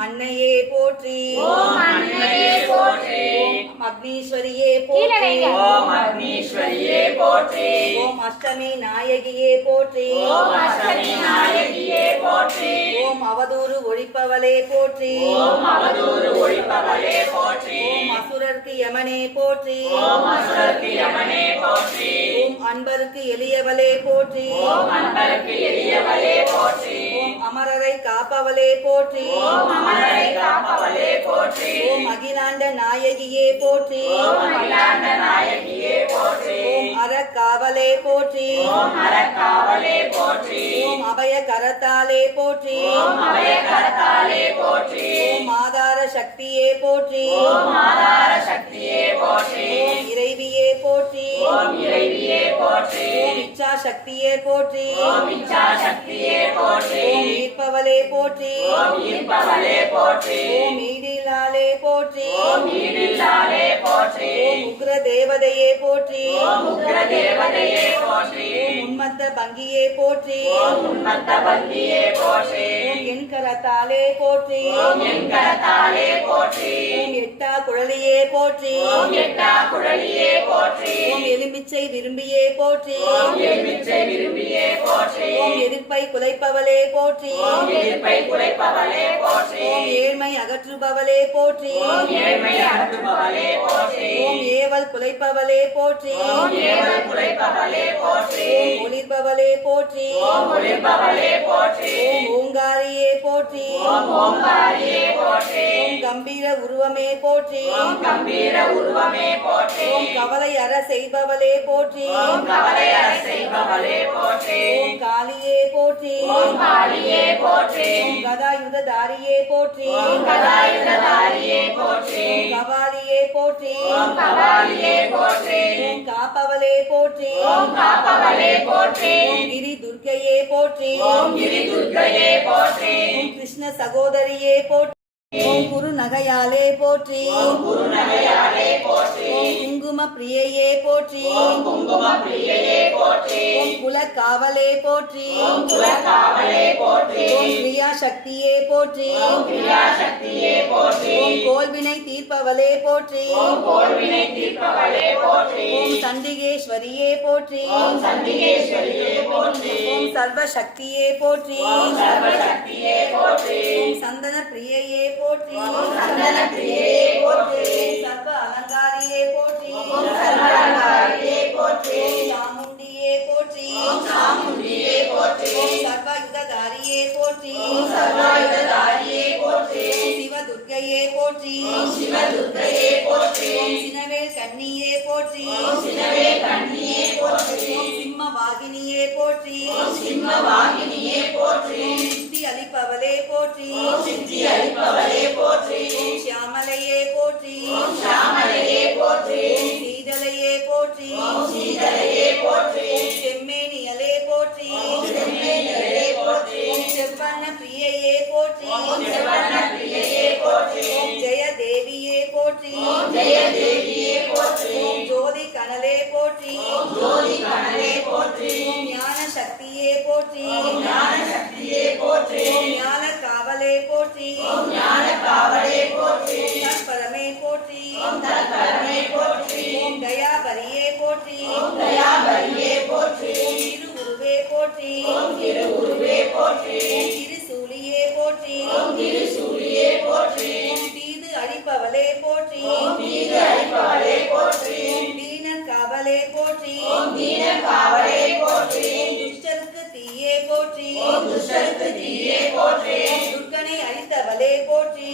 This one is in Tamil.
அன்னையே போற்றி ஓம் அன்னையே போற்றி ஓம் அக்னீஸ்வரியே போற்றி. ஓம் அக்னீஸ்வரியே போற்றி ஓம் அஷ்டமி நாயகியே போற்றி ஓம் அஷ்டமி நாயகியே போற்றி ஓம் அவதூறு ஒழிப்பவளே போற்றி ஓம் அவதூறு ஒழிப்பவளே போற்றி ஓம் அசுரர்க்கு யமனே போற்றி ஓம் அசுரர்க்கு யமனே போற்றி ஓம் அன்பருக்கு எளியவளே போற்றி ஓம் அன்பருக்கு எளியவளே போற்றி அமரரை காப்பவளே போற்றி ஓம் அமரரை காப்பவளே போற்றி ஓம் அகிலாண்ட நாயகியே போற்றி ஓம் அகிலாண்ட நாயகியே போற்றி ஓம் அறக்காவலே போற்றி ஓம் அறக்காவலே போற்றி ஓம் அபய கரத்தாலே போற்றி ஓம் அபயகரத்தாலே போற்றி ஓம் ஆதார சக்தியே போற்றி ஓம் ஆதார சக்தியே போற்றி போற்றி ஓம் இறைவியே போற்றி ஓம் இச்சா சக்தியே போற்றி ஓம் இச்சா சக்தியே போற்றி ஓம் ஈர்ப்பவளே போற்றி ஓம் ஈர்ப்பவளே போற்றி ஓம் ஈடிலாலே போற்றி ஓம் ஈடில்லாலே போற்றி ஓம் உக்ர தேவதையே போற்றி ஓம் உக்ர தேவதையே போற்றி ஓம் உன்மத்த பங்கியே போற்றி ஓம் உன்மத்த பந்தியே போற்றி ஓம் என் கரத்தாலே போற்றி ஓம் என்கரத்தாலே போற்றி குழலியே போற்றி குழலியே போற்றி எலும்பிச்சை விரும்பியே போற்றி எலுமிச்சை விரும்பியே போற்றி எதிர்ப்பை குலைப்பவளே போற்றி எதிர்ப்பை குலைப்பவளே போற்றி ஏழ்மை அகற்றுபவளே போற்றி ஓம் ஏழ்மை அகற்றுபவளே போற்றி ஓம் ஏவல் குலைப்பவளே போற்றி ஏவல் குலைப்பவளே போற்றி ஒளிர்பவளே போற்றி ஒளிர்பவளே போற்றி. கம்பீர உருவமே போற்றி. கம்பீர உருவமே போற்றி. கவலை அற செய்பவளே போற்றி ஓம் கவலையற செய்பவளே போற்றி காளியே போற்றி காளியே போற்றி ஓம் கதாயுததாரியே போற்றி ஓம் கதாயுததாரியே போற்றி கபாலியே போற்றி கபாலியே போற்றி காப்பவளே போற்றி காப்பவளே போற்றி கிரி துர்க்கையே போற்றி கிரி துர்க்கையே போற்றி கிருஷ்ண சகோதரியே போற்றி ஓம் குரு நகையாலே போற்றி ஓம் குங்கும பிரியையே போற்றி ஓம் குங்கும பிரியையே போற்றி ஓம் கிரியா சக்தியே போற்றி ஓம் கோல்வினை தீர்ப்பவளே போற்றி ஓம் சண்டிகேஸ்வரியே போற்றி ஓம் சர்வ சக்தியே போற்றி ஓம் சந்தன பிரியையே போற்றி ஓம் சந்தன பிரியையே போற்றி ஓம் சர்வ அலங்காரியே போற்றி ஓம் சர்வாலங்காரியே போற்றி ஓம் சாமுண்டியே போற்றி ஓம் சாமுண்டியே போற்றி ஓம் சர்வயுததாரியே போற்றி ஓம் சர்வாயுததாரியே போற்றி ஓம் சிவதுர்க்கையே போற்றி ஓம் சிவதுர்க்கையே போற்றி ஓம் சினவேல் கண்ணியே போற்றி ஓம் சினவே கண்ணியே போற்றி. சிம்ம வாகினியே போற்றி. சித்தி அளிப்பவளே போற்றி. சித்தி அளிப்பவளே போற்றி. சியாமலையே போற்றி. ஓம் சாமலையே போற்றி. சீதலையே போற்றி. சீதலையே போற்றி. செம்மேனியலே போற்றி. செம்மேனியலே போற்றி. செவ்வண்ண பிரியையே போற்றி. செவ்வண்ண பிரியையே போற்றி. ஜெய தேவியே போற்றி. ஜெய ஜோதி கனலே போற்றி ஜோதி கனலே போற்றி ஞான சக்தியே போற்றி ஞான சக்தியே போற்றி ஞான காவலே போற்றி ஞான காவலே போற்றி தற்பரமே போற்றி தற்பரமே போற்றி ஓம் தயாபரியே போற்றி ஓம் தயாபரியே போற்றி ஓம் திருவுருவே போற்றி ஓம் திருவுருவே போற்றி ஓம் திருசூலியே போற்றி ஓம் திருசூலியே போற்றி தீது அழிப்பவளே போற்றி தீது அழிப்பவளே போற்றி துஷ்டருக்கு தீயே போற்றி துஷ்டருக்கு தீயே போற்றி துர்க்கனை அழித்தவளே போற்றி